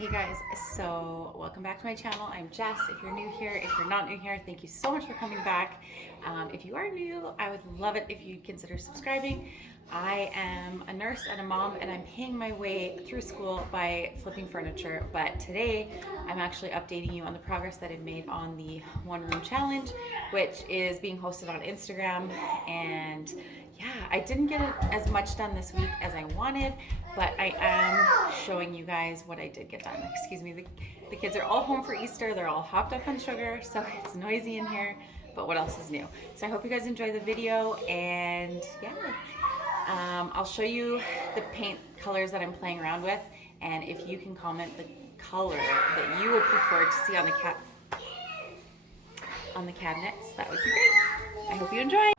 Hey guys, so welcome back to my channel. I'm Jess. If you're new here, if you're not new here, thank you so much for coming back. If you are new, I would love it if you'd consider subscribing. I am a nurse and a mom, and I'm paying my way through school by flipping furniture. But today, I'm actually updating you on the progress that I've made on the One Room Challenge, which is being hosted on Instagram. And yeah, I didn't get as much done this week as I wanted, but I am showing you guys what I did get done. Excuse me, the kids are all home for Easter. They're all hopped up on sugar, so it's noisy in here, but what else is new? So I hope you guys enjoy the video, and yeah, I'll show you the paint colors that I'm playing around with, and if you can comment the color that you would prefer to see on the cabinets, that would be great. I hope you enjoy.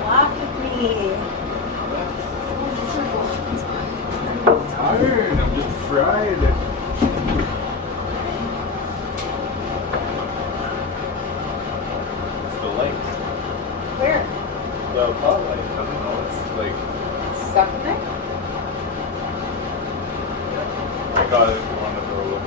Laugh with me. I'm tired. I'm just fried. It's the light. Where? The pot light. I don't know. It's like Stuck in there? I got it if you want to throw it.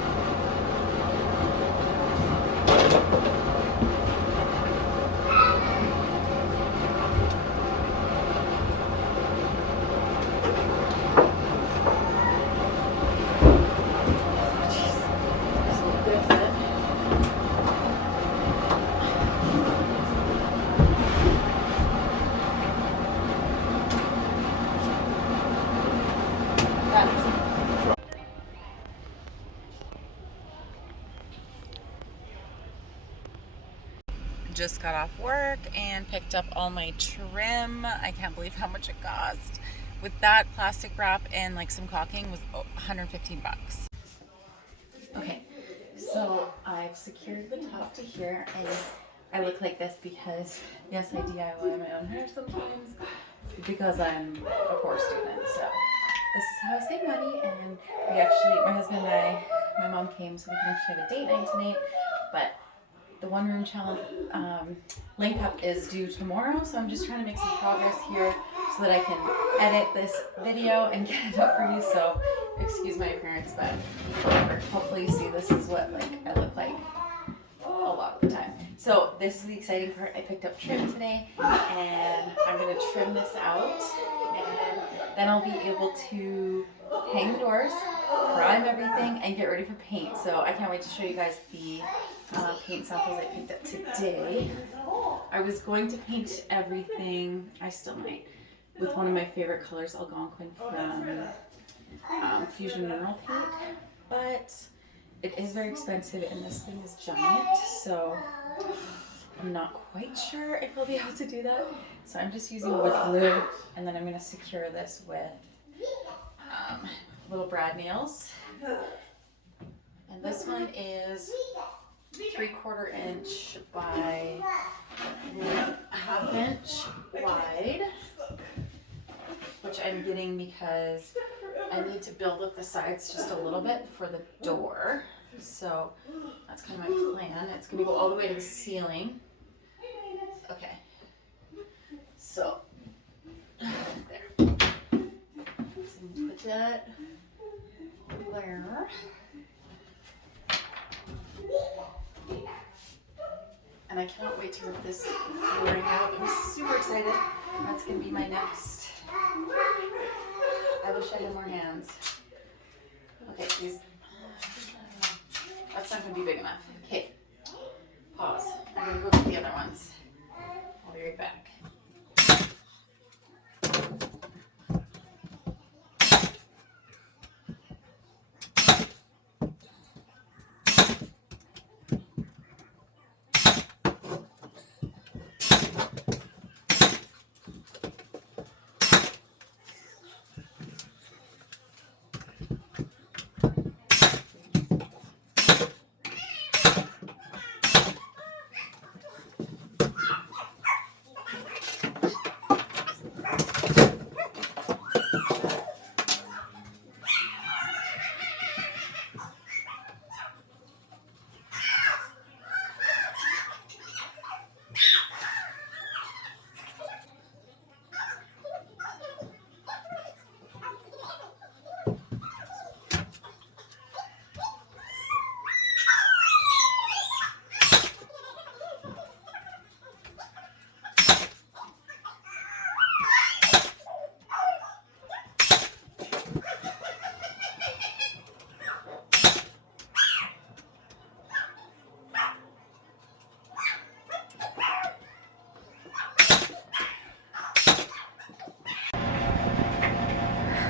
Just got off work and picked up all my trim. I can't believe how much it cost. With that, plastic wrap and like some caulking was 115 bucks. Okay, so I've secured the top to here, and I look like this because, yes, I DIY my own hair sometimes because I'm a poor student. So this is how I save money, and we actually, my husband and I, my mom came so we can actually have a date night tonight, but the one room challenge link up is due tomorrow, so I'm just trying to make some progress here so that I can edit this video and get it up for you. So excuse my appearance, but whatever. Hopefully you see this is what like I look like a lot of the time. So this is the exciting part. I picked up trim today and I'm gonna trim this out, and then I'll be able to hang the doors, prime everything, and get ready for paint. So I can't wait to show you guys the paint samples I picked up today. I was going to paint everything, I still might, with one of my favorite colors, Algonquin from Fusion Mineral Paint, but it is very expensive and this thing is giant, so I'm not quite sure if I'll be able to do that. So I'm just using wood glue, and then I'm going to secure this with little brad nails. And this one is 3/4 inch by 1/2 inch wide, which I'm getting because I need to build up the sides just a little bit for the door. So that's kind of my plan. It's going to go all the way to the ceiling. Okay. So there. So put that there. And I cannot wait to rip this flooring out. I'm super excited. That's going to be my next. I wish I had more hands. Okay, these. That's not going to be big enough. Okay, pause. I'm going to go get the other ones. I'll be right back.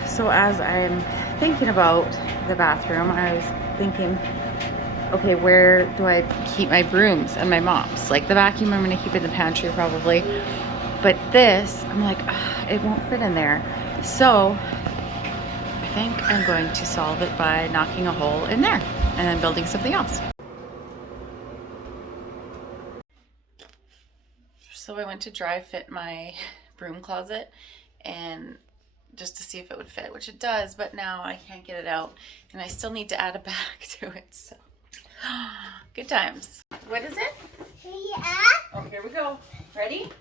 So as I'm thinking about the bathroom, I was thinking, okay, where do I keep my brooms and my mops? Like the vacuum, I'm gonna keep in the pantry probably. But this, I'm like, it won't fit in there. So I think I'm going to solve it by knocking a hole in there and then building something else. So I went to dry fit my broom closet and just to see if it would fit, which it does, but now I can't get it out and I still need to add a bag to it. So good times. What is it? Yeah. Oh, here we go. Ready?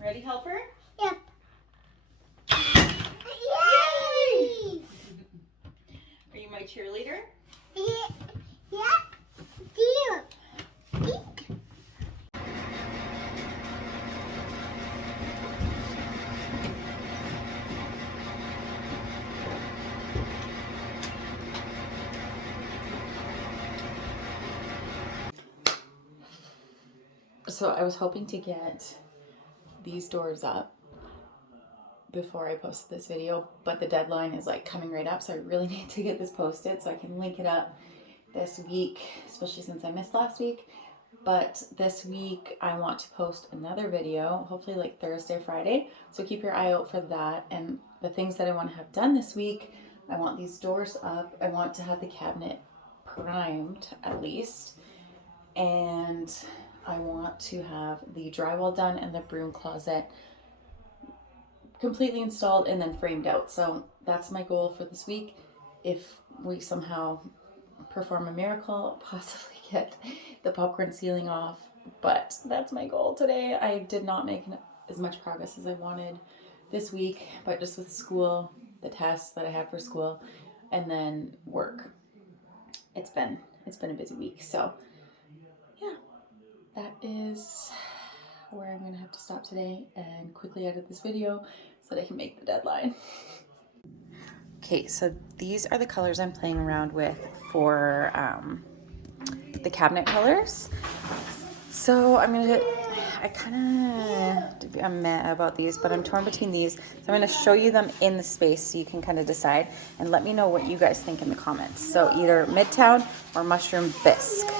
Ready, helper? Yep. Yay! Are you my cheerleader? Yeah. Deal. So I was hoping to get these doors up before I post this video, but the deadline is like coming right up, so I really need to get this posted so I can link it up this week, especially since I missed last week. But this week I want to post another video, hopefully like Thursday, Friday, so keep your eye out for that. And the things that I want to have done this week, I want these doors up, I want to have the cabinet primed at least, and I want to have the drywall done and the broom closet completely installed and then framed out. So that's my goal for this week. If we somehow perform a miracle, possibly get the popcorn ceiling off, but that's my goal today. I did not make as much progress as I wanted this week, but just with school, the tests that I had for school, and then work, it's been a busy week. So yeah, that is where I'm gonna have to stop today and quickly edit this video so that I can make the deadline. Okay, so these are the colors I'm playing around with for the cabinet colors. So I'm meh about these, but I'm torn between these. So I'm gonna show you them in the space so you can kind of decide and let me know what you guys think in the comments. So either Midtown or Mushroom Bisque.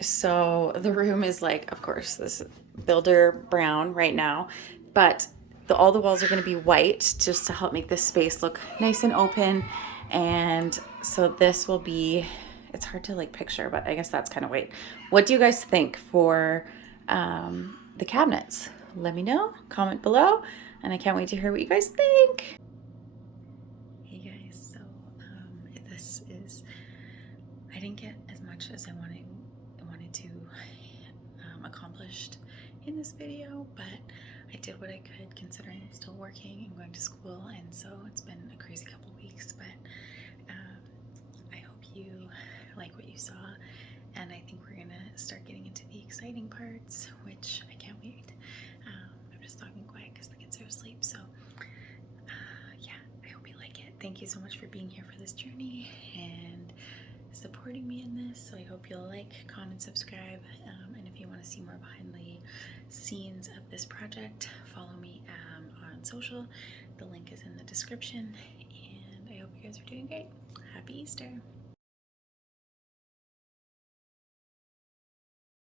So the room is like, of course, this builder brown right now, but all the walls are going to be white just to help make this space look nice and open. And so this will be, it's hard to like picture, but I guess that's kind of white. What do you guys think for the cabinets? Let me know, comment below, and I can't wait to hear what you guys think. Hey guys, so this is, I didn't get as much as I wanted to accomplished in this video, but I did what I could considering I'm still working and going to school, and so it's been a crazy couple weeks, but I hope you like what you saw, and I think we're gonna start getting into the exciting parts, which I can't wait. I'm just talking quiet because the kids are asleep, so yeah, I hope you like it. Thank you so much for being here for this journey and supporting me in this. So I hope you'll like, comment, subscribe, and if you want to see more behind the scenes of this project, follow me on social. The link is in the description, and I hope you guys are doing great. Happy Easter.